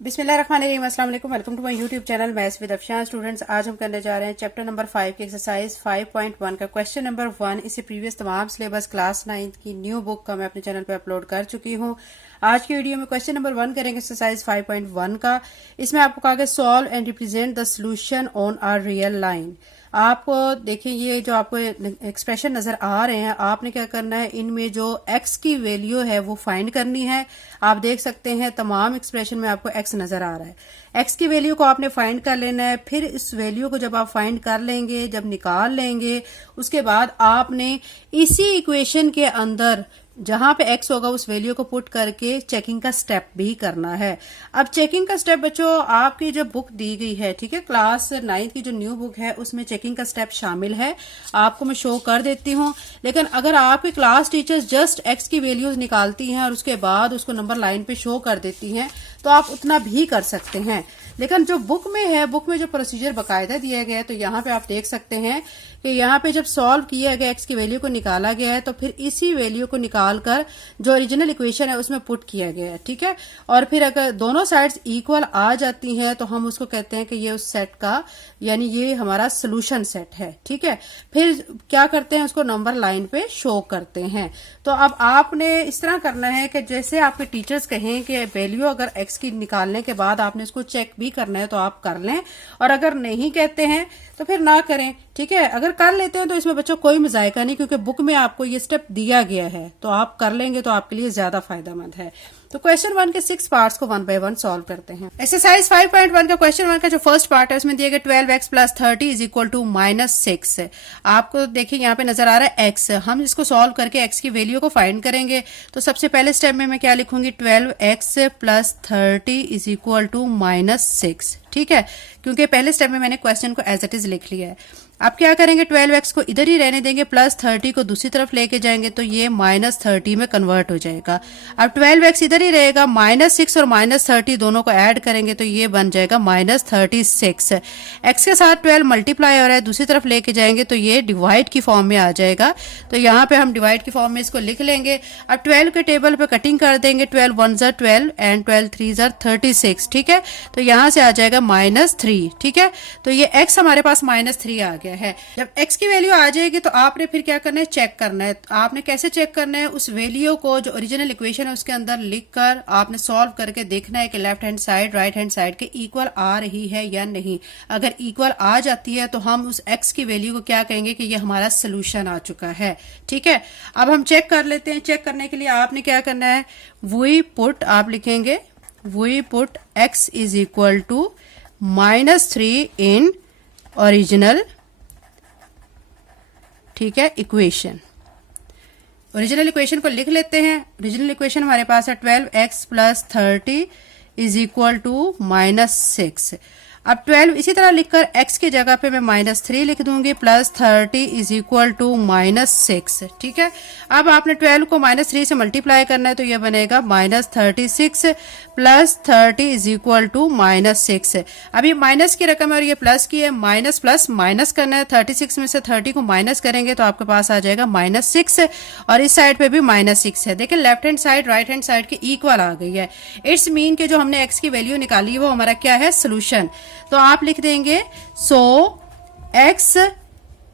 बिस्मिल्लाहिर्रहमानिर्रहीम, अस्सलाम वालेकुम। Welcome to my YouTube channel maths with Afshan. Students, आज हम करने जा रहे हैं चैप्टर नंबर 5 की एक्सरसाइज 5.1 का क्वेश्चन नंबर 1। इससे प्रीवियस तमाम सिलेबस क्लास 9 की न्यू बुक का मैं अपने चैनल पे अपलोड कर चुकी हूँ। आज की वीडियो में क्वेश्चन नंबर 1 करेंगे एक्सरसाइज 5.1 का। इसमें आपको कहा गया solve and represent the solution on a real line. आप देखिए, ये जो आपको एक्सप्रेशन नजर आ रहे हैं, आपने क्या करना है, इनमें जो x की वैल्यू है वो फाइंड करनी है। आप देख सकते हैं तमाम एक्सप्रेशन में आपको x नजर आ रहा है। x की वैल्यू को आपने फाइंड कर लेना है। फिर इस वैल्यू को जब आप फाइंड कर लेंगे, जब निकाल लेंगे, उसके बाद आपने इसी इक्वेशन के अंदर जहां पे x होगा उस वैल्यू को पुट करके चेकिंग का स्टेप भी करना है। अब चेकिंग का स्टेप बच्चों, आपकी जो बुक दी गई है, ठीक है, क्लास 9 की जो न्यू बुक है उसमें चेकिंग का स्टेप शामिल है। आपको मैं शो कर देती हूँ। लेकिन अगर आपकी क्लास टीचर्स जस्ट x की वैल्यूज निकालती हैं और उसके बाद उसको नंबर लाइन पे शो कर देती हैं तो आप उतना भी कर सकते हैं। लेकिन जो बुक में है, बुक में जो प्रोसीजर बाकायदा दिया गया है, तो यहाँ पे आप देख सकते हैं कि यहाँ पे जब सॉल्व किया गया, x की वैल्यू को निकाला गया है, तो फिर इसी वैल्यू को निकालकर जो ओरिजिनल इक्वेशन है उसमें पुट किया गया है, ठीक है। और फिर अगर दोनों साइड्स इक्वल आ जाती हैं तो हम उसको कहते हैं कि ये उस सेट का, यानी ये हमारा सोल्यूशन सेट है, ठीक है। फिर क्या करते हैं, उसको नंबर लाइन पे शो करते हैं। तो अब आपने इस तरह करना है कि जैसे आपके टीचर्स कहें कि वैल्यू अगर x की निकालने के बाद आपने इसको चेक भी करना है तो आप कर लें, और अगर नहीं कहते हैं तो फिर ना करें, ठीक है। अगर कर लेते हैं तो इसमें बच्चों कोई मजायका नहीं, क्योंकि बुक में आपको ये स्टेप दिया गया है, तो आप कर लेंगे तो आपके लिए ज्यादा फायदेमंद है। तो क्वेश्चन 1 के 6 पार्ट्स को 1 बाय 1 सॉल्व करते हैं। एक्सरसाइज 5.1 का क्वेश्चन 1 का जो फर्स्ट पार्ट है उसमें दिया गया 12x plus 30 is equal to -6। आपको देखिए यहाँ पे नजर आ रहा है x। हम इसको सॉल्व करके x की वैल्यू को फाइंड करेंगे। तो सबसे पहले स्टेप में मैं क्या लिखूंगी, 12x plus 30 is equal to -6, ठीक है, क्योंकि पहले स्टेप में मैंने क्वेश्चन को एज इट इज लिख लिया है। अब क्या करेंगे, 12x को इधर ही रहने देंगे, प्लस 30 को दूसरी तरफ लेके जाएंगे तो ये -30 में कन्वर्ट हो जाएगा। अब 12x इधर ही रहेगा, -6 और -30 दोनों को ऐड करेंगे तो ये बन जाएगा -36। x के साथ 12 मल्टीप्लाई हो रहा है, दूसरी तरफ लेके जाएंगे तो ये डिवाइड की फॉर्म में आ जाएगा। तो यहाँ पे हम डिवाइड की फॉर्म में इसको लिख लेंगे। अब 12 के टेबल पे कटिंग कर देंगे, 12 1 ज़ा 12 एंड 12 3 ज़ा 36, ठीक है। तो यहाँ से आ जाएगा -3, ठीक है। तो ये x हमारे पास -3 आ गया है। जब x की वैल्यू आ जाएगी तो आपने फिर क्या करना है, चेक करना है। आपने कैसे चेक करना है, उस वैल्यू को जो ओरिजिनल इक्वेशन है उसके अंदर लिखकर आपने सॉल्व करके देखना है कि left hand side right hand side के इक्वल आ रही है या नहीं। अगर इक्वल आ जाती है तो हम उस x की वैल्यू को क्या कहेंगे कि ये हमारा सोल्यूशन आ चुका है, ठीक है। अब हम चेक कर लेते हैं। चेक करने के लिए आपने क्या करना है, वी पुट, आप लिखेंगे we put x is equal to -3 in original, ठीक है, इक्वेशन। ओरिजिनल इक्वेशन को लिख लेते हैं। ओरिजिनल इक्वेशन हमारे पास है 12x plus 30 is equal to -6। अब 12 इसी तरह लिखकर x की जगह पे मैं -3 लिख दूंगी, प्लस 30 इज इक्वल टू -6, ठीक है। अब आपने 12 को -3 से मल्टीप्लाई करना है तो यह बनेगा -36 प्लस 30 इज इक्वल टू -6। अब ये माइनस की रकम है और ये प्लस की है, माइनस प्लस माइनस करना है। 36 में से 30 को माइनस करेंगे तो आपके पास आ जाएगा -6, और इस साइड पे भी -6 है। देखिए left hand side right hand side के इक्वल आ गई है। इट्स मीन के जो हमने x की वैल्यू निकाली है वो हमारा क्या है, सोल्यूशन। तो आप लिख देंगे so x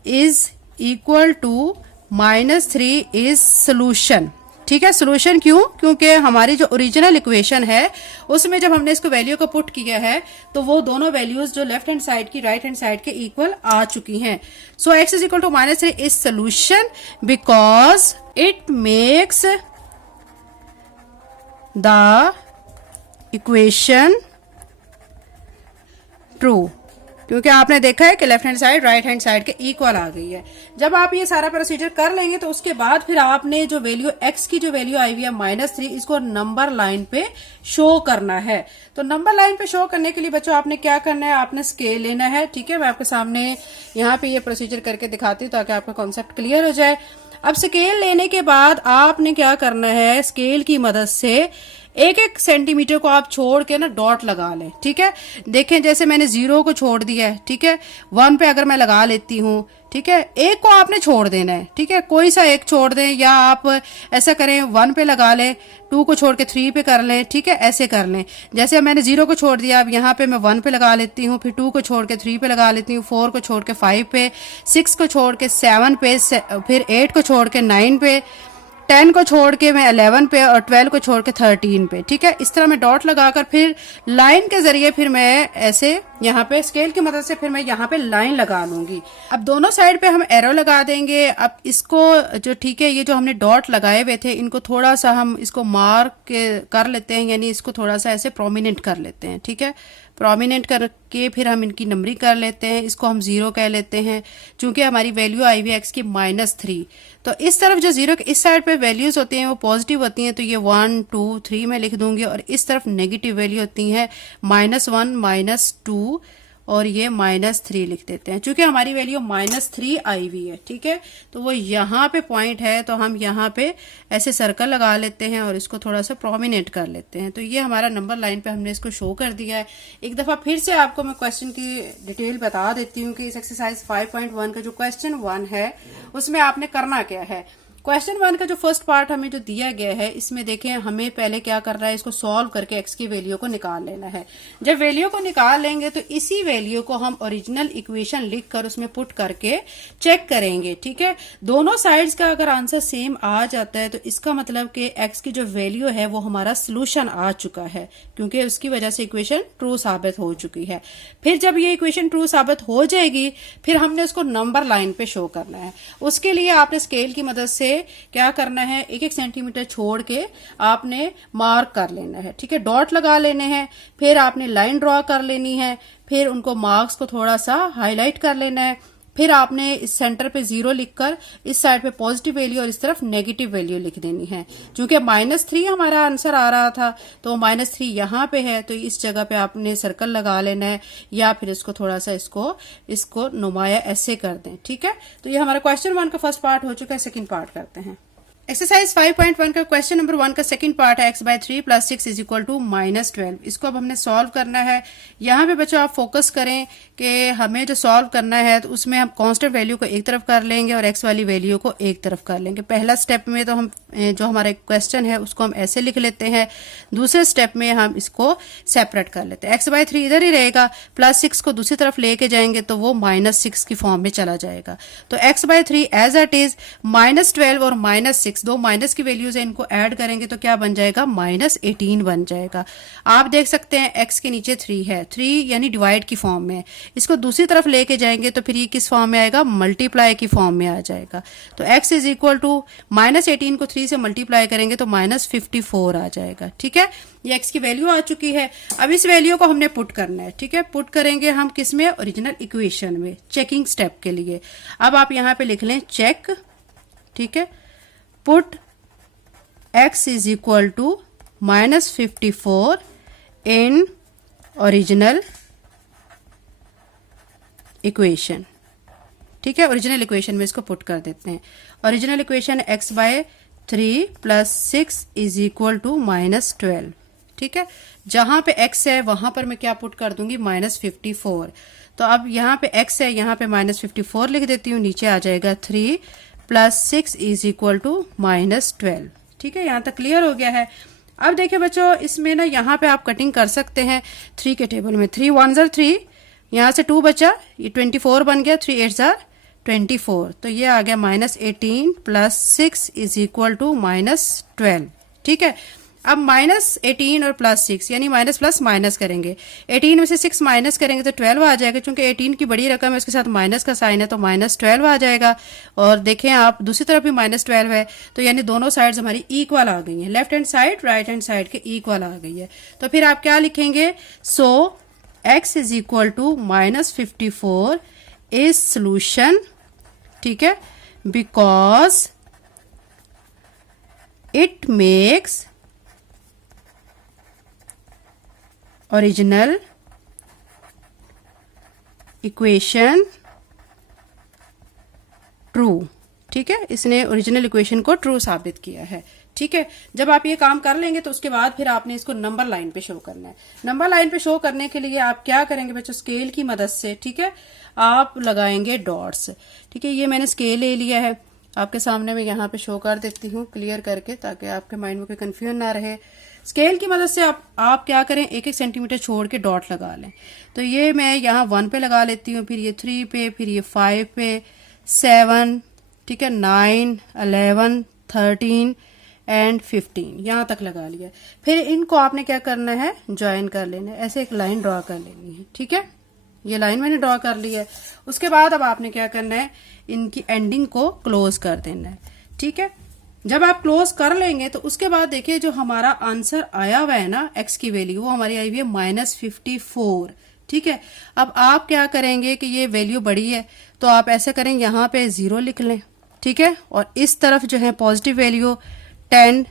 is equal to -3 is solution, ठीक है। सोल्यूशन क्यों, क्योंकि हमारी जो ओरिजिनल इक्वेशन है उसमें जब हमने इसको वैल्यू को पुट किया है तो वो दोनों वैल्यूज जो लेफ्ट हैंड साइड की राइट हैंड साइड के इक्वल आ चुकी हैं। So x is equal to -3 is solution because it makes the equation true, क्योंकि आपने देखा है कि left hand side right hand side के इक्वल आ गई है। जब आप ये सारा प्रोसीजर कर लेंगे तो उसके बाद फिर आपने जो वैल्यू x की जो वैल्यू आई हुई है -3, इसको नंबर लाइन पे शो करना है। तो नंबर लाइन पे शो करने के लिए बच्चों आपने क्या करना है, आपने स्केल लेना है, ठीक है। मैं आपके सामने यहाँ पे ये प्रोसीजर करके दिखाती हूँ ताकि आपका कॉन्सेप्ट क्लियर हो जाए। अब स्केल लेने के बाद आपने क्या करना है, स्केल की मदद से एक एक सेंटीमीटर को आप छोड़ के ना डॉट लगा लें, ठीक है। देखें जैसे मैंने 0 को छोड़ दिया है, ठीक है। 1 पे अगर मैं लगा लेती हूँ, ठीक है, एक को आपने छोड़ देना है, ठीक है, कोई सा एक छोड़ दें, या आप ऐसा करें 1 पे लगा लें, 2 को छोड़ के 3 पे कर लें, ठीक है, ऐसे कर लें। जैसे मैंने 0 को छोड़ दिया, अब यहाँ पे मैं 1 पे लगा लेती हूँ, फिर 2 को छोड़ के 3 पे लगा लेती हूँ, 4 को छोड़ के 5 पे, 6 को छोड़ के 7 पे, फिर 8 को छोड़ के 9 पे, 10 को छोड़ के मैं 11 पे, और 12 को छोड़ के 13 पे, ठीक है। इस तरह मैं डॉट लगाकर फिर लाइन के जरिए फिर मैं ऐसे यहाँ पे स्केल की मदद से फिर मैं यहाँ पे लाइन लगा लूंगी। अब दोनों साइड पे हम एरो लगा देंगे। अब इसको जो, ठीक है, ये जो हमने डॉट लगाए हुए थे इनको थोड़ा सा हम इसको मार्क कर लेते हैं, यानी इसको थोड़ा सा ऐसे प्रोमिनेंट कर लेते हैं, ठीक है। प्रोमिनेंट करके फिर हम इनकी नंबरिंग कर लेते हैं, इसको हम 0 कह लेते हैं, चूंकि हमारी वैल्यू आई हुई है एक्स की -3। तो इस तरफ जो 0 के इस साइड पे वैल्यूज होती हैं वो पॉजिटिव होती हैं, तो ये 1 2 3 में लिख दूंगी, और इस तरफ नेगेटिव वैल्यू होती है -1 -2 और ये -3 लिख देते हैं। चूंकि हमारी वैल्यू -3 आई हुई है, ठीक है, तो वो यहाँ पे पॉइंट है, तो हम यहाँ पे ऐसे सर्कल लगा लेते हैं और इसको थोड़ा सा प्रोमिनेंट कर लेते हैं। तो ये हमारा नंबर लाइन पे हमने इसको शो कर दिया है। एक दफा फिर से आपको मैं क्वेश्चन की डिटेल बता देती हूँ कि इस एक्सरसाइज 5.1 का जो क्वेश्चन 1 है उसमें आपने करना क्या है। क्वेश्चन 1 का जो फर्स्ट पार्ट हमें जो दिया गया है, इसमें देखें हमें पहले क्या करना है, इसको सॉल्व करके एक्स की वैल्यू को निकाल लेना है। जब वैल्यू को निकाल लेंगे तो इसी वैल्यू को हम ओरिजिनल इक्वेशन लिखकर उसमें पुट करके चेक करेंगे, ठीक है। दोनों साइड्स का अगर आंसर सेम आ जाता है तो इसका मतलब कि एक्स की जो वैल्यू है वो हमारा सोल्यूशन आ चुका है, क्योंकि उसकी वजह से इक्वेशन ट्रू साबित हो चुकी है। फिर जब ये इक्वेशन ट्रू साबित हो जाएगी फिर हमने उसको नंबर लाइन पे शो करना है। उसके लिए आपने स्केल की मदद से क्या करना है, 1-1 सेंटीमीटर छोड़ के आपने मार्क कर लेना है, ठीक है, डॉट लगा लेने हैं, फिर आपने लाइन ड्रॉ कर लेनी है, फिर उनको मार्क्स को थोड़ा सा हाईलाइट कर लेना है, फिर आपने इस सेंटर पे 0 लिखकर इस साइड पे पॉजिटिव वैल्यू और इस तरफ नेगेटिव वैल्यू लिख देनी है। क्योंकि -3 हमारा आंसर आ रहा था तो -3 यहाँ पे है, तो इस जगह पे आपने सर्कल लगा लेना है, या फिर इसको थोड़ा सा इसको नुमाया ऐसे कर दें, ठीक है। तो ये हमारा क्वेश्चन 1 का फर्स्ट पार्ट हो चुका है। सेकंड पार्ट करते हैं। एक्सरसाइज 5.1 का क्वेश्चन नंबर 1 का सेकंड पार्ट है, x/3 + 6 = -12। इसको अब हमने सॉल्व करना है। यहाँ पे बच्चों आप फोकस करें कि हमें जो सॉल्व करना है तो उसमें हम कांस्टेंट वैल्यू को एक तरफ कर लेंगे और x वाली वैल्यू को एक तरफ कर लेंगे। पहला स्टेप में तो हम जो हमारा क्वेश्चन है उसको हम ऐसे लिख लेते हैं, दूसरे स्टेप में हम इसको सेपरेट कर लेते हैं। x/3 इधर ही रहेगा, +6 को दूसरी तरफ लेके जाएंगे तो वो -6 की फॉर्म में चला जाएगा। तो x/3 एज इट इज -12 और -6 दो माइनस की वैल्यूज है, इनको ऐड करेंगे तो क्या बन जाएगा, -18 बन जाएगा। आप देख सकते हैं x के नीचे 3 है, 3 यानी डिवाइड की फॉर्म में। इसको दूसरी तरफ लेके जाएंगे तो फिर ये किस फॉर्म में आएगा, मल्टीप्लाई की फॉर्म में आ जाएगा। तो x = -18 को 3 से मल्टीप्लाई करेंगे तो -54 आ जाएगा, ठीक है। ये x की वैल्यू आ चुकी है। अब इस वैल्यू को हमने पुट करना है, ठीक है। पुट करेंगे हम किस में, ओरिजिनल इक्वेशन में, चेकिंग स्टेप के लिए। अब आप यहां पे लिख लें चेक, ठीक है, पुट x = -54 इन ओरिजिनल इक्वेशन, ठीक है। ओरिजिनल इक्वेशन में इसको पुट कर देते हैं। ओरिजिनल इक्वेशन x/3 + 6 = -12, ठीक है। जहां पे x है वहां पर मैं क्या पुट कर दूंगी, -54। तो अब यहाँ पे x है, यहाँ पे -54 लिख देती हूँ, नीचे आ जाएगा 3 + 6 = -12, ठीक है। यहाँ तक क्लियर हो गया है। अब देखिए बच्चों, इसमें ना यहाँ पे आप कटिंग कर सकते हैं 3 के टेबल में। 3 1 ज़ा 3, यहाँ से 2 बचा, ये 24 बन गया, 3 8 ज़ा 24, तो ये आ गया -18 + 6 = -12, ठीक है। अब -18 और +6 यानी माइनस प्लस माइनस करेंगे, 18 में से 6 माइनस करेंगे तो 12 आ जाएगा। क्योंकि 18 की बड़ी रकम है उसके साथ माइनस का साइन है तो -12 आ जाएगा। और देखें आप दूसरी तरफ भी -12 है, तो यानी दोनों साइड्स हमारी इक्वल आ गई हैं, left hand side right hand side के इक्वल आ गई है। तो फिर आप क्या लिखेंगे, सो x = -54 इज सोल्यूशन, ठीक है, because it makes original equation true, ठीक है। इसने ओरिजिनल इक्वेशन को ट्रू साबित किया है, ठीक है। जब आप ये काम कर लेंगे तो उसके बाद फिर आपने इसको नंबर लाइन पे शो करना है। नंबर लाइन पे शो करने के लिए आप क्या करेंगे बच्चों, स्केल की मदद से, ठीक है, आप लगाएंगे डॉट्स। ठीक है, ये मैंने स्केल ले लिया है, आपके सामने मैं यहाँ पे शो कर देती हूँ क्लियर करके, ताकि आपके माइंड में कोई कंफ्यूजन ना रहे। स्केल की मदद से आप क्या करें, 1-1 सेंटीमीटर छोड़ के डॉट लगा लें। तो ये मैं यहाँ 1 पे लगा लेती हूँ, फिर ये 3 पे, फिर ये 5 पे, 7, ठीक है, 9, 11, 13 एंड 15 यहाँ तक लगा लिया। फिर इनको आपने क्या करना है, ज्वाइन कर लेना है, ऐसे एक लाइन ड्रॉ कर लेनी है। ठीक है, ये लाइन मैंने ड्रॉ कर ली है। उसके बाद अब आपने क्या करना है, इनकी एंडिंग को क्लोज कर देना है। ठीक है, जब आप क्लोज कर लेंगे तो उसके बाद देखिए जो हमारा आंसर आया हुआ है ना, एक्स की वैल्यू वो हमारी आई हुई है -54। ठीक है, अब आप क्या करेंगे कि ये वैल्यू बड़ी है तो आप ऐसे करें, यहाँ पे 0 लिख लें। ठीक है, और इस तरफ जो है पॉजिटिव वैल्यू 10,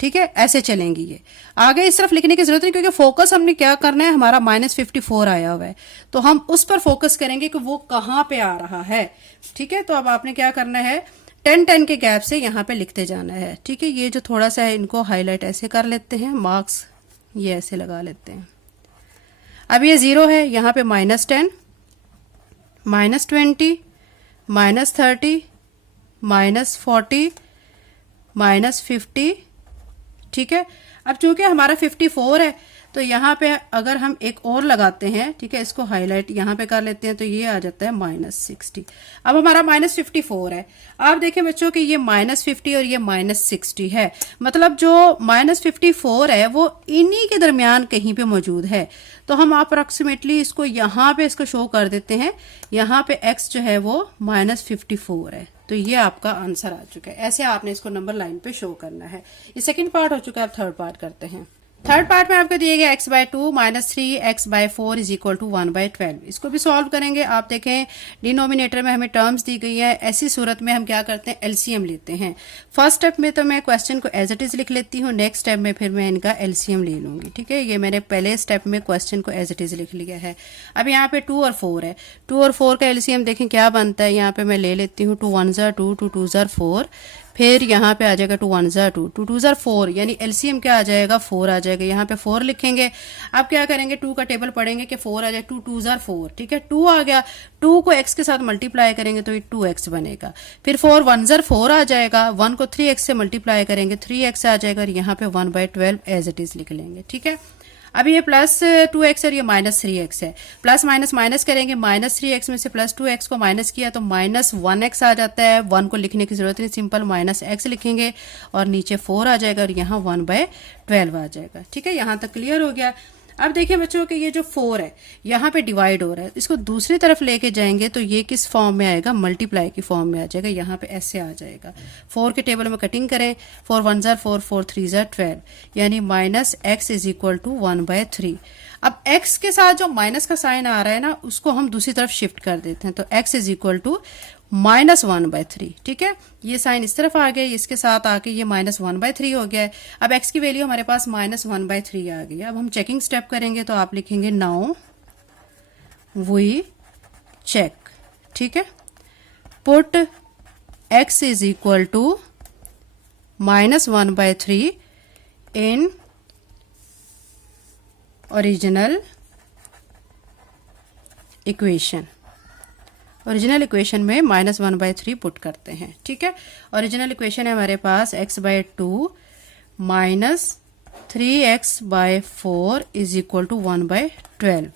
ठीक है, ऐसे चलेंगी। ये आगे इस तरफ लिखने की जरूरत नहीं, क्योंकि फोकस हमने क्या करना है, हमारा -54 आया हुआ है, तो हम उस पर फोकस करेंगे कि वो कहाँ पे आ रहा है। ठीक है, तो अब आपने क्या करना है, 10-10 के गैप से यहाँ पे लिखते जाना है। ठीक है, ये जो थोड़ा सा है इनको हाईलाइट ऐसे कर लेते हैं, मार्क्स ये ऐसे लगा लेते हैं। अब ये 0 है, यहाँ पे -10, -20, -30, -40, -50। ठीक है, अब चूंकि हमारा 54 है तो यहाँ पे अगर हम एक और लगाते हैं, ठीक है, इसको हाईलाइट यहाँ पे कर लेते हैं, तो ये आ जाता है -60। अब हमारा -54 है। आप देखें बच्चों कि ये -50 और ये -60 है, मतलब जो -54 है वो इन्हीं के दरमियान कहीं पे मौजूद है। तो हम अप्रोक्सीमेटली इसको यहाँ पे इसको शो कर देते हैं, यहाँ पे x जो है वो -54 है। तो ये आपका आंसर आ चुका है। ऐसे आपने इसको नंबर लाइन पे शो करना है। ये सेकंड पार्ट हो चुका है, अब थर्ड पार्ट करते हैं। थर्ड पार्ट में आपको दिए गए x/2 -3x/4 is equal to 1/12। इसको भी सॉल्व करेंगे। आप देखें डिनोमिनेटर में हमें टर्म्स दी गई है, ऐसी सूरत में हम क्या करते हैं, एलसीएम लेते हैं। फर्स्ट स्टेप में तो मैं क्वेश्चन को एज इट इज लिख लेती हूँ, नेक्स्ट स्टेप में फिर मैं इनका एलसीएम ले लूंगी। ठीक है, ये मैंने पहले स्टेप में क्वेश्चन को एज इट इज लिख लिया है। अब यहाँ पे 2 और 4 है, 2 और 4 का एलसीएम देखें क्या बनता है। यहाँ पे मैं ले लेती हूँ 2 1 ज़ा 2, 2 2 ज़ा 4, फिर यहाँ पे आ जाएगा 2 1 ज़ा 2, 2 2 ज़ा 4, यानी एलसीएम क्या आ जाएगा, 4 आ जाएगा। यहाँ पे 4 लिखेंगे। अब क्या करेंगे, 2 का टेबल पढ़ेंगे कि 4 आ जाए, 2 2 ज़ा 4, ठीक है, 2 आ गया, 2 को x के साथ मल्टीप्लाई करेंगे तो ये 2x बनेगा। फिर 4 1 ज़ा 4 आ जाएगा, 1 को 3x से मल्टीप्लाई करेंगे, 3x आ जाएगा, और यहाँ पे 1/12 एज इट इज लिख लेंगे। ठीक है, अब ये +2x और ये -3x है, प्लस माइनस माइनस करेंगे, -3x में से +2x को माइनस किया तो -1x आ जाता है। 1 को लिखने की जरूरत नहीं, सिंपल -x लिखेंगे और नीचे 4 आ जाएगा और यहाँ 1/12 आ जाएगा। ठीक है, यहाँ तक क्लियर हो गया। अब देखिए बच्चों कि ये जो 4 है यहाँ पे डिवाइड हो रहा है, इसको दूसरी तरफ लेके जाएंगे तो ये किस फॉर्म में आएगा, मल्टीप्लाई की फॉर्म में आ जाएगा। यहाँ पे ऐसे आ जाएगा। 4 के टेबल में कटिंग करें, 4 1 ज़ा 4, 4 3 ज़ा 12, यानी -x इज इक्वल टू 1/3। अब x के साथ जो माइनस का साइन आ रहा है ना, उसको हम दूसरी तरफ शिफ्ट कर देते हैं, तो x इज इक्वल टू -1/3। ठीक है, ये साइन इस तरफ आ गया, इसके साथ आके ये -1/3 हो गया है। अब x की वैल्यू हमारे पास -1/3 आ गई है। अब हम चेकिंग स्टेप करेंगे, तो आप लिखेंगे नाउ वी चेक। ठीक है, put x is equal to -1/3 in original equation. Original equation में -1/3 पुट करते हैं। ठीक है, ओरिजिनल इक्वेशन है हमारे पास x/2 -3x/4 is equal to 1/12।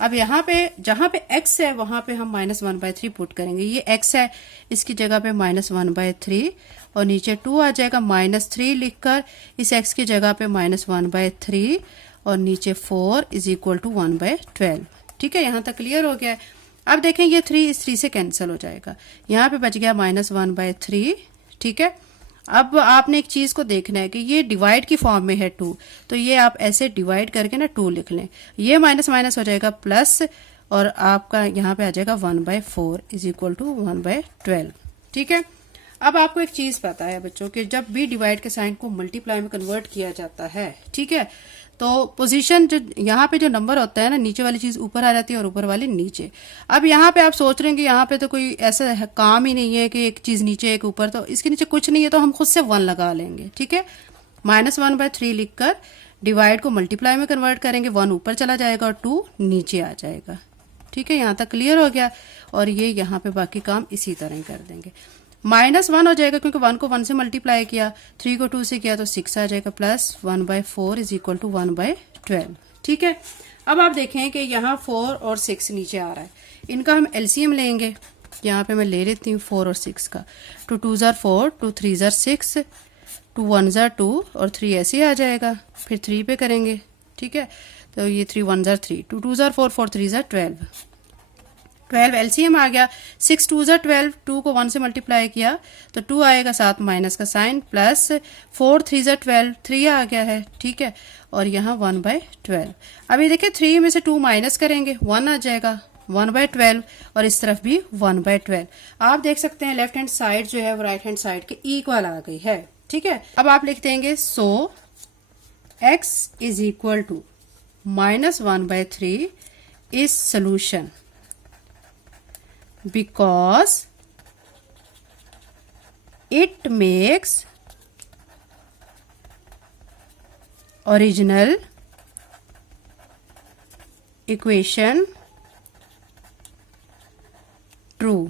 अब यहाँ पे जहाँ पे x है वहां पे हम -1/3 पुट करेंगे। ये x है, इसकी जगह पे -1/3 और नीचे 2 आ जाएगा, -3 लिखकर इस x की जगह पे -1/3 और नीचे 4 इज इक्वल टू 1/12। ठीक है, यहाँ तक क्लियर हो गया है। अब देखें ये 3 इस 3 से कैंसिल हो जाएगा, यहाँ पे बच गया -1/3। ठीक है, अब आपने एक चीज को देखना है कि ये डिवाइड की फॉर्म में है 2, तो ये आप ऐसे डिवाइड करके ना 2 लिख लें, ये माइनस माइनस हो जाएगा प्लस, और आपका यहाँ पे आ जाएगा 1/4 इज इक्वल टू 1/12। ठीक है, अब आपको एक चीज पता है बच्चों कि जब भी डिवाइड के साइन को मल्टीप्लाई में कन्वर्ट किया जाता है, ठीक है, तो पोजीशन जो यहाँ पे जो नंबर होता है ना, नीचे वाली चीज ऊपर आ जाती है और ऊपर वाली नीचे। अब यहाँ पे आप सोच रहे हैं कि यहाँ पे तो कोई ऐसा काम ही नहीं है कि एक चीज नीचे एक ऊपर, तो इसके नीचे कुछ नहीं है, तो हम खुद से 1 लगा लेंगे। ठीक है, -1/3 लिखकर डिवाइड को मल्टीप्लाई में कन्वर्ट करेंगे, 1 ऊपर चला जाएगा और 2 नीचे आ जाएगा। ठीक है, यहाँ तक क्लियर हो गया। और ये यहाँ पे बाकी काम इसी तरह ही कर देंगे। -1 हो जाएगा क्योंकि 1 को 1 से मल्टीप्लाई किया, 3 को 2 से किया तो 6 आ जाएगा, प्लस 1/4 इज इक्वल टू 1/12। ठीक है, अब आप देखें कि यहाँ 4 और 6 नीचे आ रहा है, इनका हम एलसीएम लेंगे। यहाँ पे मैं ले लेती हूँ 4 और 6 का। 2 2 ज़ार 4, 2 3 ज़ार 6, 2 1 ज़ार 2 और 3 ऐसे आ जाएगा। फिर 3 पे करेंगे। ठीक है, तो ये 3 1 ज़ार 3, 2 2 ज़ार 4, 4 3 ज़ार 12 एलसीएम आ गया। 6 2 ज़ार 12, 2 को 1 से मल्टीप्लाई किया तो 2 आएगा, साथ माइनस का साइन, प्लस 4 3 ज़ार 12, 3 आ गया है। ठीक है, और यहाँ 1/12। अब ये देखिए 3 में से 2 माइनस करेंगे, 1 आ जाएगा, 1/12, और इस तरफ भी 1/12। आप देख सकते हैं लेफ्ट हैंड साइड जो है वो राइट हैंड साइड के इक्वल आ गई है। ठीक है, अब आप लिख देंगे so x is equal to -1/3 is solution because it makes original equation true।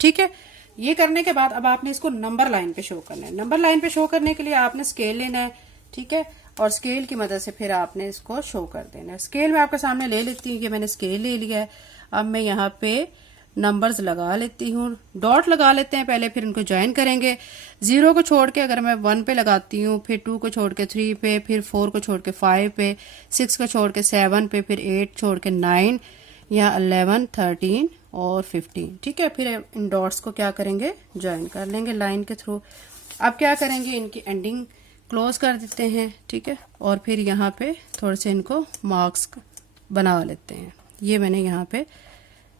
ठीक है, ये करने के बाद अब आपने इसको नंबर लाइन पे शो करना है। नंबर लाइन पे शो करने के लिए आपने स्केल लेना है। ठीक है, और स्केल की मदद से फिर आपने इसको शो कर देना है। स्केल मैं आपके सामने ले लेती हूँ, कि मैंने स्केल ले लिया है। अब मैं यहाँ पे नंबर्स लगा लेती हूँ, डॉट लगा लेते हैं पहले, फिर इनको ज्वाइन करेंगे। 0 को छोड़ के अगर मैं 1 पे लगाती हूँ, फिर 2 को छोड़ के 3 पे, फिर 4 को छोड़ के 5 पे, 6 को छोड़ के 7 पे, फिर 8 छोड़ के 9, यहाँ 11 13 और 15। ठीक है, फिर इन डॉट्स को क्या करेंगे, ज्वाइन कर लेंगे लाइन के थ्रू। अब क्या करेंगे, इनकी एंडिंग क्लोज कर देते हैं। ठीक है, और फिर यहाँ पे थोड़े से इनको मार्क्स बना लेते हैं। ये मैंने यहाँ पे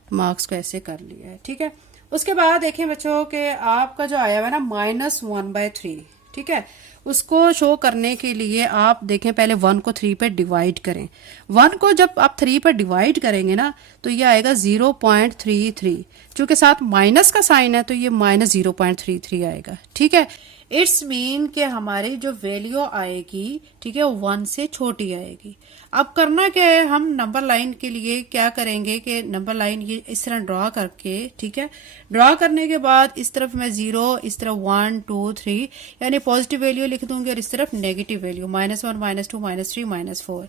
मार्क्स को ऐसे कर लिया है। ठीक है, उसके बाद देखें बच्चों के आपका जो आया हुआ है ना -1/3, ठीक है, उसको शो करने के लिए आप देखें पहले 1 को 3 पे डिवाइड करें। 1 को जब आप 3 पे डिवाइड करेंगे ना तो ये आएगा 0.33, चूंकि साथ माइनस का साइन है तो ये -0.33 आएगा। ठीक है, इट्स मीन कि हमारी जो वैल्यू आएगी, ठीक है, 1 से छोटी आएगी। अब करना क्या है, हम नंबर लाइन के लिए क्या करेंगे कि नंबर लाइन ये इस तरह ड्रॉ करके, ठीक है, ड्रॉ करने के बाद इस तरफ मैं 0, इस तरफ 1 2 3 यानी पॉजिटिव वैल्यू लिख दूंगी, और इस तरफ नेगेटिव वैल्यू -1 -2 -3 -4।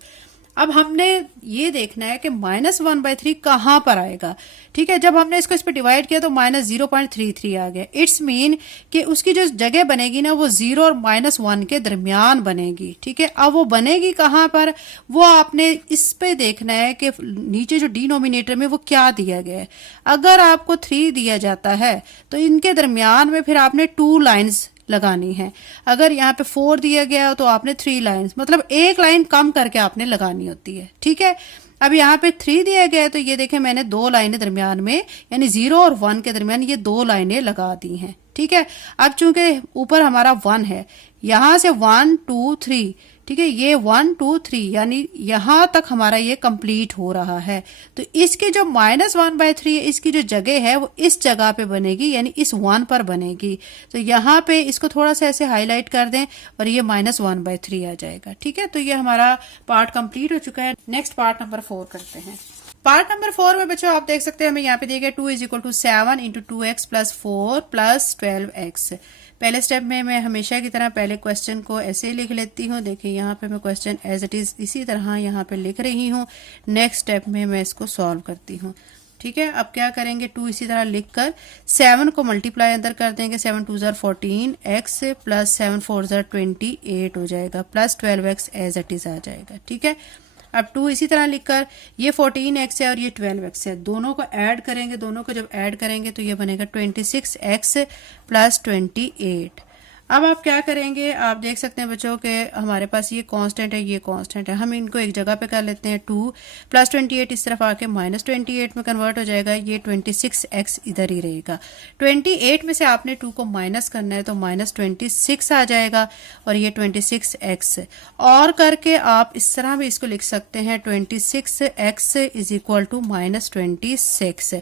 अब हमने ये देखना है कि -1/3 कहाँ पर आएगा। ठीक है, जब हमने इसको इस पर डिवाइड किया तो -0.33 आ गया। इट्स मीन कि उसकी जो जगह बनेगी ना वो 0 और -1 के दरमियान बनेगी। ठीक है, अब वो बनेगी कहाँ पर, वो आपने इस पे देखना है कि नीचे जो डिनोमिनेटर में वो क्या दिया गया है। अगर आपको 3 दिया जाता है तो इनके दरमियान में फिर आपने 2 लाइन्स लगानी है। अगर यहाँ पे 4 दिया गया हो तो आपने 3 लाइन्स, मतलब एक लाइन कम करके आपने लगानी होती है। ठीक है, अब यहाँ पे 3 दिया गया है तो ये देखें मैंने 2 लाइनें दरमियान में यानी 0 और 1 के दरमियान ये 2 लाइनें लगा दी हैं। ठीक है, अब चूंकि ऊपर हमारा 1 है, यहां से 1 2 3, ठीक है, ये 1 2 3 यानी यहां तक हमारा ये कंप्लीट हो रहा है। तो इसकी जो -1/3 है, इसकी जो जगह है वो इस जगह पे बनेगी, यानी इस 1 पर बनेगी। तो यहाँ पे इसको थोड़ा सा ऐसे हाईलाइट कर दें और ये -1/3 आ जाएगा। ठीक है, तो ये हमारा पार्ट कंप्लीट हो चुका है। नेक्स्ट पार्ट नंबर 4 करते हैं। पार्ट नंबर 4 में बच्चों आप देख सकते हैं हमें यहाँ पे दिया गया 2 = 7 × 2x + 4 + 12x। पहले स्टेप में मैं हमेशा की तरह पहले क्वेश्चन को ऐसे लिख लेती हूँ। देखिए यहाँ पे मैं क्वेश्चन एज इट इज इसी तरह यहाँ पे लिख रही हूँ। नेक्स्ट स्टेप में मैं इसको सॉल्व करती हूँ। ठीक है, अब क्या करेंगे, 2 इसी तरह लिखकर 7 को मल्टीप्लाई अंदर कर देंगे, 7 2 = 14 x + 7 4 = 28 हो जाएगा, plus 12x as it is आ जाएगा। ठीक है, अब 2 इसी तरह लिखकर ये 14x है और ये 12x है, दोनों को ऐड करेंगे। दोनों को जब ऐड करेंगे तो ये बनेगा 26x + 28। अब आप क्या करेंगे, आप देख सकते हैं बच्चों के हमारे पास ये कांस्टेंट है, ये कांस्टेंट है, हम इनको एक जगह पे कर लेते हैं। 2 + 28 इस तरफ आके -28 में कन्वर्ट हो जाएगा। ये 26x इधर ही रहेगा। 28 में से आपने 2 को माइनस करना है तो -26 आ जाएगा और ये 26x और करके आप इस तरह भी इसको लिख सकते हैं 26x = -26।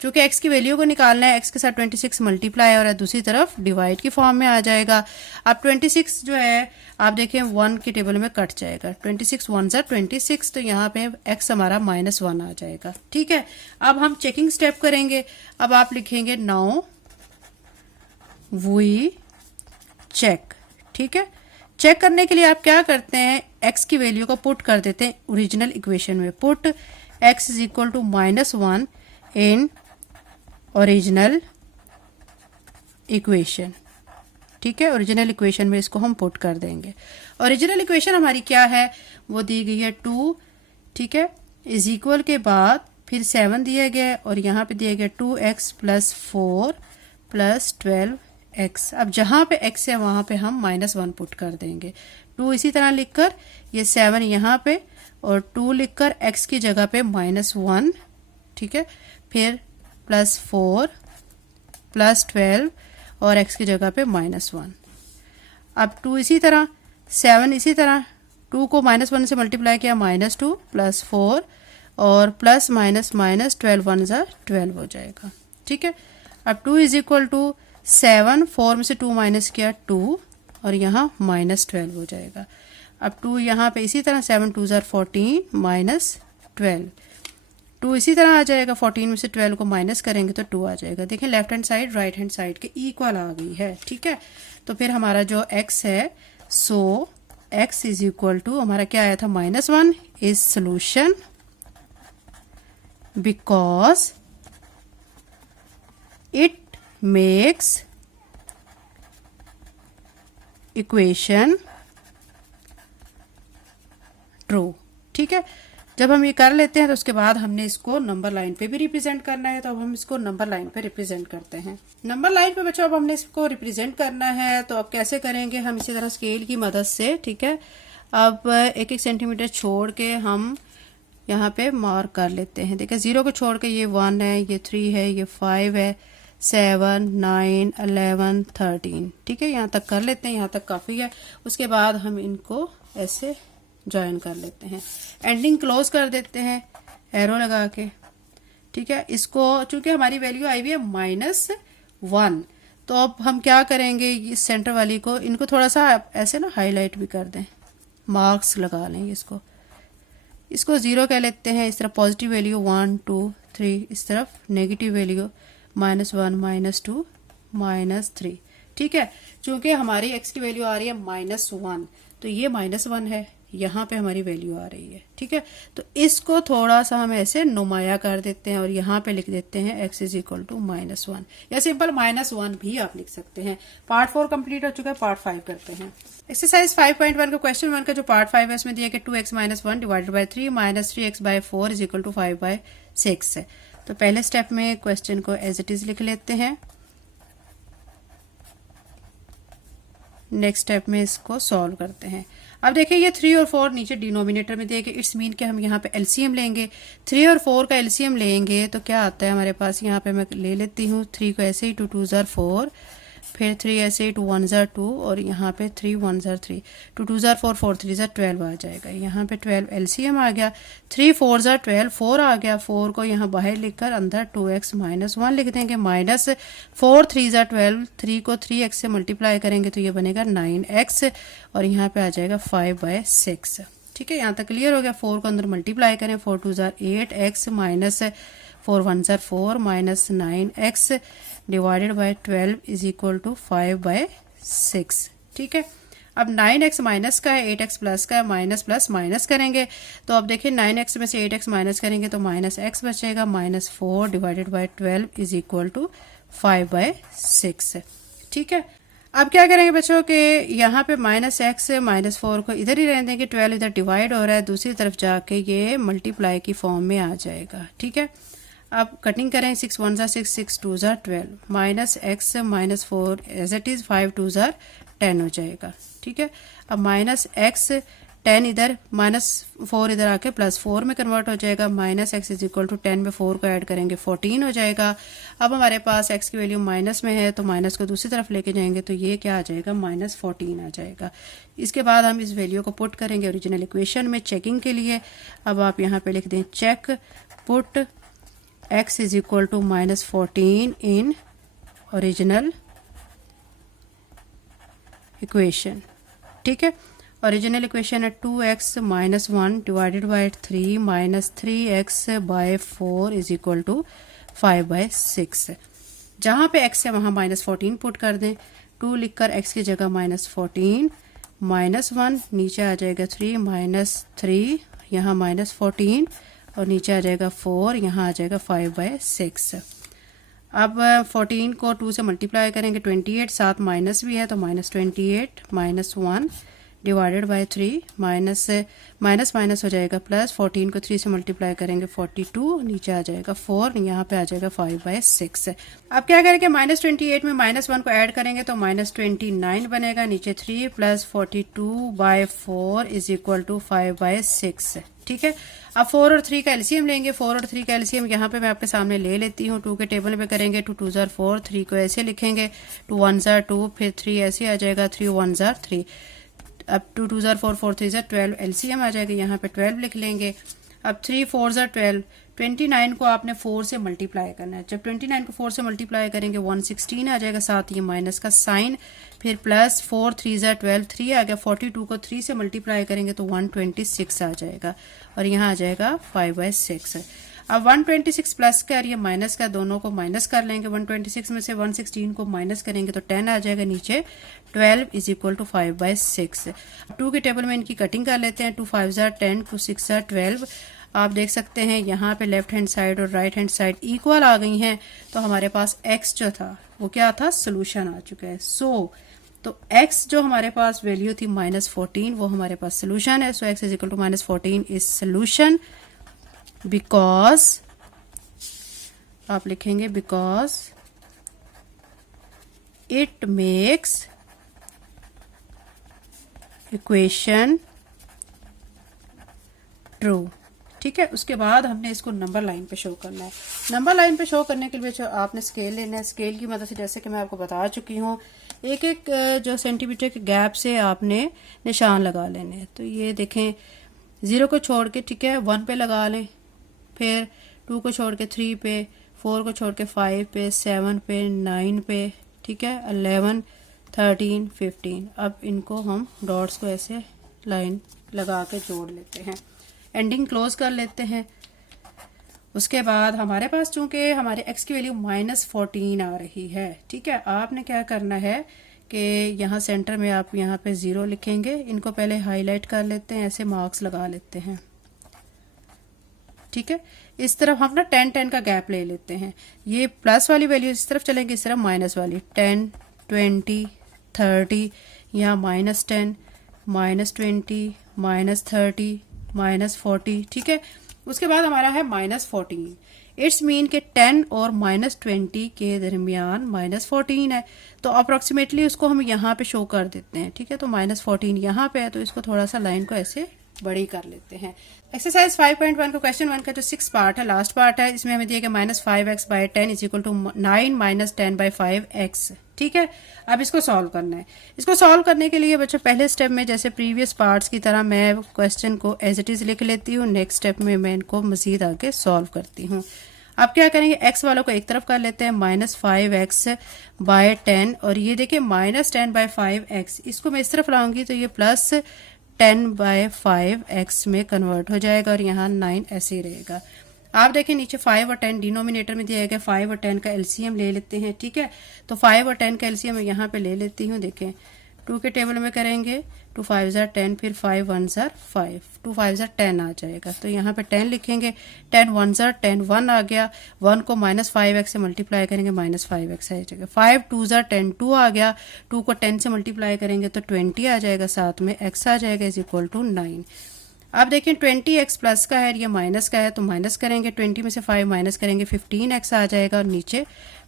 चूंकि x की वैल्यू को निकालना है, x के साथ 26 मल्टीप्लाई हो रहा है, दूसरी तरफ डिवाइड की फॉर्म में आ जाएगा। अब 26 जो है आप देखें 1 की टेबल में कट जाएगा। 26 1 ज़ा 26, तो यहाँ पे x हमारा -1 आ जाएगा। ठीक है, अब हम चेकिंग स्टेप करेंगे। अब आप लिखेंगे नाउ वी चेक। ठीक है, चेक करने के लिए आप क्या करते हैं, x की वैल्यू को पुट कर देते हैं ओरिजिनल इक्वेशन में। पुट x = -1 इन ओरिजिनल इक्वेशन। ठीक है, ओरिजिनल इक्वेशन में इसको हम पुट कर देंगे। ओरिजिनल इक्वेशन हमारी क्या है, वो दी गई है 2, ठीक है, = के बाद फिर 7 दिया गया है और यहाँ पे दिया गया 2x + 4 + 12x। अब जहाँ पे x है वहाँ पे हम -1 पुट कर देंगे। 2 इसी तरह लिखकर, ये 7 यहाँ पे और 2 लिखकर x की जगह पे -1, ठीक है, फिर +4 + 12 और x की जगह पे -1। अब 2 इसी तरह, 7 इसी तरह, 2 को -1 से मल्टीप्लाई किया -2 + 4 और प्लस माइनस माइनस 12 1 ज़ा 12 हो जाएगा। ठीक है, अब 2 = 7, 4 में से 2 माइनस किया 2 और यहाँ -12 हो जाएगा। अब 2 यहाँ पे इसी तरह 7 2 ज़ा 14 -12, 2 इसी तरह आ जाएगा। 14 में से 12 को माइनस करेंगे तो 2 आ जाएगा। देखें left hand side right hand side के इक्वल आ गई है। ठीक है, तो फिर हमारा जो x है, सो x = हमारा क्या आया था -1 is solution because it makes equation true. ठीक है, जब हम ये कर लेते हैं तो उसके बाद हमने इसको नंबर लाइन पे भी रिप्रेजेंट करना है, तो अब हम इसको नंबर लाइन पे रिप्रेजेंट करते हैं। नंबर लाइन पे बच्चों अब हमने इसको रिप्रेजेंट करना है, तो अब कैसे करेंगे, हम इसी तरह स्केल की मदद से। ठीक है, अब 1-1 सेंटीमीटर छोड़ के हम यहाँ पे मार्क कर लेते हैं। देखिए 0 को छोड़ के ये 1 है, ये 3 है, ये 5 है, 7 9 11 13। ठीक है, यहाँ तक कर लेते हैं, यहाँ तक काफ़ी है। उसके बाद हम इनको ऐसे ज्वाइन कर लेते हैं, एंडिंग क्लोज कर देते हैं एरो लगा के। ठीक है, इसको चूंकि हमारी वैल्यू आई हुई है -1, तो अब हम क्या करेंगे, इस सेंटर वाली को इनको थोड़ा सा ऐसे ना हाईलाइट भी कर दें, मार्क्स लगा लेंगे इसको 0 कह लेते हैं। इस तरफ पॉजिटिव वैल्यू 1 2 3, इस तरफ नेगेटिव वैल्यू -1 -2 -3। ठीक है, चूंकि हमारी x की वैल्यू आ रही है -1, तो ये -1 है, यहाँ पे हमारी वैल्यू आ रही है। ठीक है, तो इसको थोड़ा सा हम ऐसे नुमाया कर देते हैं और यहाँ पे लिख देते हैं x = -1 या सिंपल -1 भी आप लिख सकते हैं। पार्ट 4 कंप्लीट हो चुका है, पार्ट 5 करते हैं। एक्सरसाइज 5.1 का क्वेश्चन 1 का जो पार्ट 5 है उसमें दिया कि 2x - 1 / 3 -3x/4 = 5/6 है। तो पहले स्टेप में क्वेश्चन को एज इट इज लिख लेते हैं, नेक्स्ट स्टेप में इसको सॉल्व करते हैं। अब देखिए ये 3 और 4 नीचे डिनोमिनेटर में दिए, इट्स मीन कि हम यहाँ पे एलसीएम लेंगे। 3 और 4 का एलसीएम लेंगे तो क्या आता है हमारे पास, यहाँ पे मैं ले लेती हूँ 3 को ऐसे ही, 2 2 ज़ा 4, फिर 3 ऐसे ही, 2 1 ज़ा 2 और यहाँ पे 3 1 ज़ा 3, 2 2 ज़ा 4, 4 3 ज़ा 12 आ जाएगा। यहाँ पे 12 एलसीएम आ गया, 3 4 ज़ा 12, 4 आ गया। 4 को यहाँ बाहर लिखकर अंदर 2x - 1 लिख देंगे, -4 3 ज़ा 12, 3 को 3x से मल्टीप्लाई करेंगे तो ये बनेगा 9x और यहाँ पे आ जाएगा 5/6। ठीक है, यहाँ तक क्लियर हो गया। 4 को अंदर मल्टीप्लाई करें, 4 2 ज़ा 8x -4 1 ज़ा 4 -9x डिवाइडेड बाय 12 = 5/6। ठीक है, अब 9x माइनस का है, 8x प्लस का है, माइनस प्लस माइनस करेंगे तो अब देखिए 9x में से 8x माइनस करेंगे तो -x बचेगा, -4 डिवाइडेड बाय 12 = 5/6। ठीक है, अब क्या करेंगे बच्चों के यहाँ पे -x -4 को इधर ही रहने देंगे, 12 इधर डिवाइड हो रहा है, दूसरी तरफ जाके ये मल्टीप्लाई की फॉर्म में आ जाएगा। ठीक है, अब कटिंग करें, 6 1 6 6 2 12 minus x minus 4 as it is 5 2 10 हो जाएगा। ठीक है, अब माइनस एक्स 10 इधर माइनस 4 इधर आके प्लस 4 में कन्वर्ट हो जाएगा। Minus x is equal to 10 में 4 को ऐड करेंगे 14 हो जाएगा। अब हमारे पास एक्स की वैल्यू माइनस में है तो माइनस को दूसरी तरफ लेके जाएंगे तो ये क्या आ जाएगा, माइनस 14 आ जाएगा। इसके बाद हम इस वैल्यू को पुट करेंगे ओरिजिनल इक्वेशन में चेकिंग के लिए। अब आप यहाँ पे लिख दें check put x is equal to minus 14 in original equation. ठीक है, ओरिजिनल इक्वेशन है 2x minus 1 divided by 3 minus 3x by 4 is equal to 5/6। जहाँ पे x है वहाँ माइनस 14 पुट कर दें। 2 लिखकर x की जगह माइनस 14 माइनस 1 नीचे आ जाएगा 3 माइनस 3 यहाँ माइनस 14 और नीचे आ जाएगा 4 यहाँ आ जाएगा 5/6। अब 14 को 2 से मल्टीप्लाई करेंगे 28, साथ माइनस भी है तो minus 28 minus 1 divided by 3 minus minus हो जाएगा प्लस। 14 को 3 से मल्टीप्लाई करेंगे 42 नीचे आ जाएगा 4 यहाँ पे आ जाएगा 5/6। अब क्या करेंगे, माइनस 28 में माइनस 1 को ऐड करेंगे तो माइनस 29 बनेगा, नीचे 3 प्लस 42/4 इज इक्वल टू 5/6। ठीक है, अब 4 और 3 का एलसीएम लेंगे। 4 और 3 का एलसीएम यहाँ पे मैं आपके सामने ले लेती हूँ। 2 के टेबल में करेंगे 2 2 4, 3 को ऐसे लिखेंगे 2 1 2, फिर 3 ऐसे आ जाएगा 3 1 3। अब 2 2 4 4 3 12 एलसीएम आ जाएगा, यहाँ पे 12 लिख लेंगे। अब 3 4 12, 29 को आपने 4 से मल्टीप्लाई करना है। जब 29 को 4 से मल्टीप्लाई करेंगे 116 आ जाएगा, साथ ये माइनस का साइन, फिर प्लस 4 3 12, 3 आ गया। 42 को 3 से मल्टीप्लाई करेंगे तो 126 आ जाएगा और यहाँ आ जाएगा 5/6। अब 126 प्लस का और ये माइनस का दोनों को माइनस कर लेंगे। 126 में से 116 को माइनस करेंगे तो 10 आ जाएगा, नीचे 12 इज इक्वल टू 5/6। 2 के टेबल में इनकी कटिंग कर लेते हैं। 2 5 10, 2 6 12। आप देख सकते हैं यहाँ पे लेफ्ट हैंड साइड और राइट हैंड साइड इक्वल आ गई हैं, तो हमारे पास x जो था वो क्या था, सोल्यूशन आ चुका है। तो x जो हमारे पास वैल्यू थी माइनस 14 वो हमारे पास सोल्यूशन है। So x is equal to minus 14 is solution because, आप लिखेंगे because it makes equation true. ठीक है, उसके बाद हमने इसको नंबर लाइन पे शो करना है। नंबर लाइन पे शो करने के लिए जो आपने स्केल लेना है, स्केल की मदद से जैसे कि मैं आपको बता चुकी हूँ, एक एक जो सेंटीमीटर के गैप से आपने निशान लगा लेने हैं। तो ये देखें 0 को छोड़ के, ठीक है, 1 पे लगा लें, फिर 2 को छोड़ के 3 पे, 4 को छोड़ के 5 पे, 7 पे, 9 पे, ठीक है, 11 13 15। अब इनको हम डॉट्स को ऐसे लाइन लगा के जोड़ लेते हैं, एंडिंग क्लोज कर लेते हैं। उसके बाद हमारे पास चूंकि हमारे x की वैल्यू माइनस 14 आ रही है, ठीक है, आपने क्या करना है कि यहाँ सेंटर में आप यहाँ पे 0 लिखेंगे। इनको पहले हाईलाइट कर लेते हैं, ऐसे मार्क्स लगा लेते हैं। ठीक है, इस तरफ हम ना 10 10 का गैप ले लेते हैं। ये प्लस वाली वैल्यू इस तरफ चलेंगी, इस तरफ माइनस वाली 10 20 30, यहाँ माइनस 10 माइनस 20 माइनस 30 माइनस 40। ठीक है, उसके बाद हमारा है माइनस 14। इट्स मीन के 10 और माइनस 20 के दरमियान माइनस 14 है, तो अप्रोक्सीमेटली उसको हम यहाँ पे शो कर देते हैं। ठीक है, तो माइनस 14 यहाँ पे है, तो इसको थोड़ा सा लाइन को ऐसे बड़ी कर लेते हैं। एक्सरसाइज 5.1 का क्वेश्चन 1 का जो 6 पार्ट है, लास्ट पार्ट है, इसमें हमें दिया गया minus 5x by 10 is equal to 9 minus 10 by 5x। ठीक है, अब इसको सॉल्व करना है। इसको सॉल्व करने के लिए बच्चों पहले स्टेप में जैसे प्रीवियस पार्ट्स की तरह मैं क्वेश्चन को एज इट इज लिख लेती हूँ, नेक्स्ट स्टेप में मैं इनको मजीद आगे सॉल्व करती हूँ। अब क्या करेंगे, x वालों को एक तरफ कर लेते हैं, माइनस 5x बाय 10, और ये देखिए माइनस 10 बाय 5x, इसको मैं इस तरफ लाऊंगी तो ये प्लस 10 बाय 5x में कन्वर्ट हो जाएगा और यहाँ 9 ऐसे ही रहेगा। आप देखें नीचे 5 और 10 डिनोमिनेटर में दिया गया, 5 और 10 का एलसीएम ले लेते हैं। ठीक है, तो 5 और 10 का एलसीएम मैं यहाँ पे ले लेती हूँ। देखें 2 के टेबल में करेंगे 2 5 10, फिर 5 1 5, 2 5 10 आ जाएगा, तो यहाँ पे 10 लिखेंगे। 10 1 10, 1 आ गया, 1 को माइनस 5x से मल्टीप्लाई करेंगे, माइनस 5x आ जाएगा। 5 2 10, 2 आ गया, 2 को 10 से मल्टीप्लाई करेंगे तो 20 आ जाएगा, साथ में x आ जाएगा इज इक्वल टू 9। अब देखें 20x प्लस का है, ये माइनस का है, तो माइनस करेंगे, 20 में से 5 माइनस करेंगे, 15x आ जाएगा और नीचे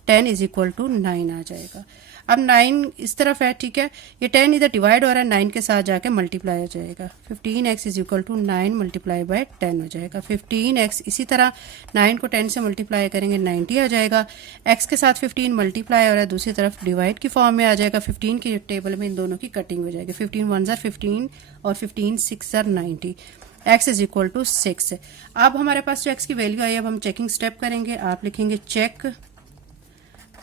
10 इज इक्वल टू 9 आ जाएगा। अब 9 इस तरफ है, ठीक है, ये 10 इधर डिवाइड हो रहा है, 9 के साथ जाके मल्टीप्लाई हो जाएगा, 15x is equal to 9 multiply by 10 हो जाएगा। 15x इसी तरह 9 को 10 से मल्टीप्लाई करेंगे 90 आ जाएगा। x के साथ 15 मल्टीप्लाई हो रहा है, दूसरी तरफ डिवाइड की फॉर्म में आ जाएगा। 15 की टेबल में इन दोनों की कटिंग हो जाएगी, 15 1 ज़र 15 और 15 6 ज़र 90। x is equal to 6। अब हमारे पास जो x की वैल्यू आई है, अब हम चेकिंग स्टेप करेंगे। आप लिखेंगे check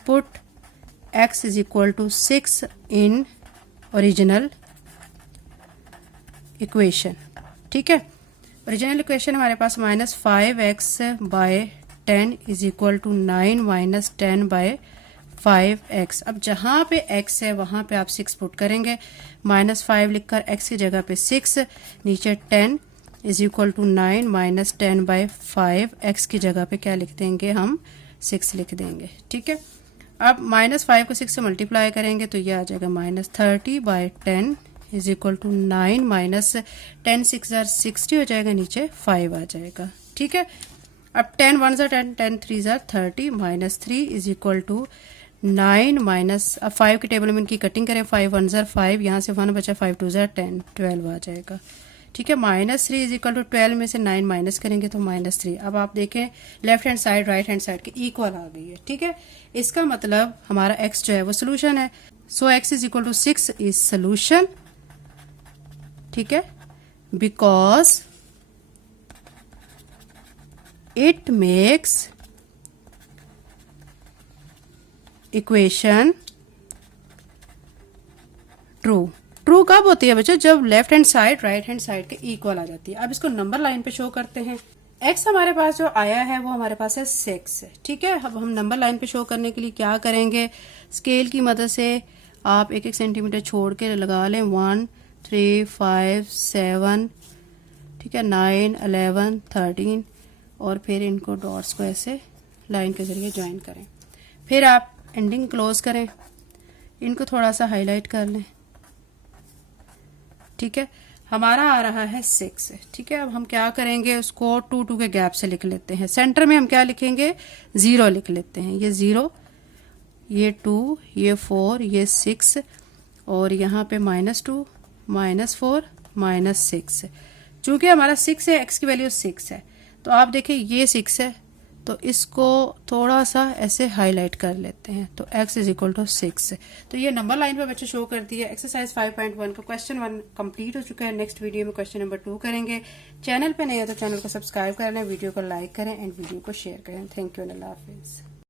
put x is equal to 6 in original equation, ठीक है। ओरिजिनल इक्वेशन हमारे पास -5x by 10 is equal to 9 minus 10 by 5x। अब जहां पे x है वहां पे आप 6 पुट करेंगे, -5 लिखकर x की जगह पे 6, नीचे 10 is equal to 9 minus 10 by 5, x की जगह पे क्या लिख देंगे हम, 6 लिख देंगे, ठीक है। अब -5 को 6 से मल्टीप्लाई करेंगे तो ये आ जाएगा -30 by 10 is equal to 9 minus 10 6 ज़र 60 हो जाएगा, नीचे 5 आ जाएगा, ठीक है। अब 10 1 ज़र 10 10 3 ज़र 30 -3 इज इक्वल टू 9 माइनस, अब 5 की टेबल में इनकी कटिंग करें, 5 1 ज़र 5, यहाँ से 1 बचा, 5 2 ज़र 10 12 आ जाएगा, ठीक है। -3 इज इक्वल टू 12 में से 9 माइनस करेंगे तो -3। अब आप देखें left hand side right hand side के इक्वल आ गई है, ठीक है। इसका मतलब हमारा x जो है वो सोल्यूशन है। So x is equal to 6 is solution, ठीक है, because it makes equation true. True कब होती है बच्चों, जब left hand side right hand side के इक्वल आ जाती है। अब इसको नंबर लाइन पे शो करते हैं। x हमारे पास जो आया है वो हमारे पास है 6, ठीक है। अब हम नंबर लाइन पे शो करने के लिए क्या करेंगे, स्केल की मदद से आप 1 1 सेंटीमीटर छोड़ के लगा लें, 1 3 5 7, ठीक है, 9 11 13, और फिर इनको डॉट्स को ऐसे लाइन के जरिए ज्वाइन करें। फिर आप एंडिंग क्लोज करें, इनको थोड़ा सा हाईलाइट कर लें, ठीक है। हमारा आ रहा है 6, ठीक है। अब हम क्या करेंगे, उसको 2 2 के गैप से लिख लेते हैं। सेंटर में हम क्या लिखेंगे, 0 लिख लेते हैं, ये 0, ये 2, ये 4, ये 6, और यहाँ पे -2 -4 -6। चूंकि हमारा 6 है, x की वैल्यू 6 है, तो आप देखिए ये 6 है, तो इसको थोड़ा सा ऐसे हाईलाइट कर लेते हैं, तो x इज इक्वल टू 6। तो ये नंबर लाइन पे बच्चे शो कर दिया। एक्सरसाइज 5.1 का क्वेश्चन 1 कंप्लीट हो चुका है। नेक्स्ट वीडियो में क्वेश्चन नंबर 2 करेंगे। चैनल पे नए हो तो चैनल को सब्सक्राइब कर लें, वीडियो को लाइक करें एंड वीडियो को शेयर करें। Thank you, Allah Hafiz.